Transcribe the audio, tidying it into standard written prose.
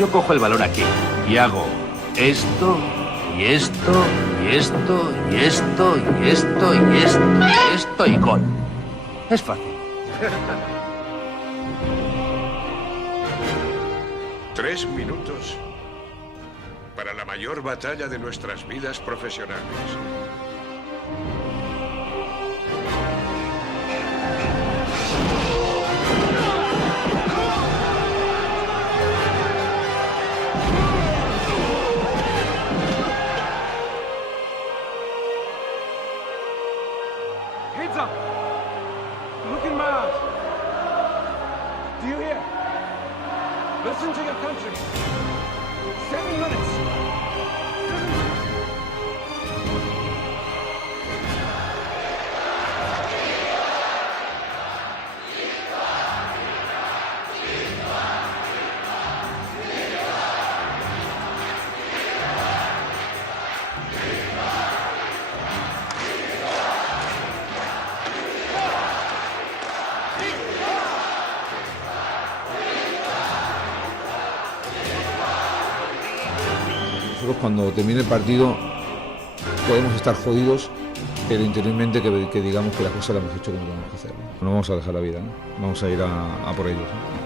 Yo cojo el balón aquí y hago esto, y esto, y esto, y esto, y esto, y esto, y esto, y gol. Es fácil. 3 minutos para la mayor batalla de nuestras vidas profesionales. Heads up! Looking mad! Do you hear? Listen to your country. 7 minutes! 7 minutes! Nosotros cuando termine el partido podemos estar jodidos, pero interiormente que digamos que las cosas las hemos hecho como tenemos que hacer. No vamos a dejar la vida, ¿no? Vamos a ir a por ellos, ¿no?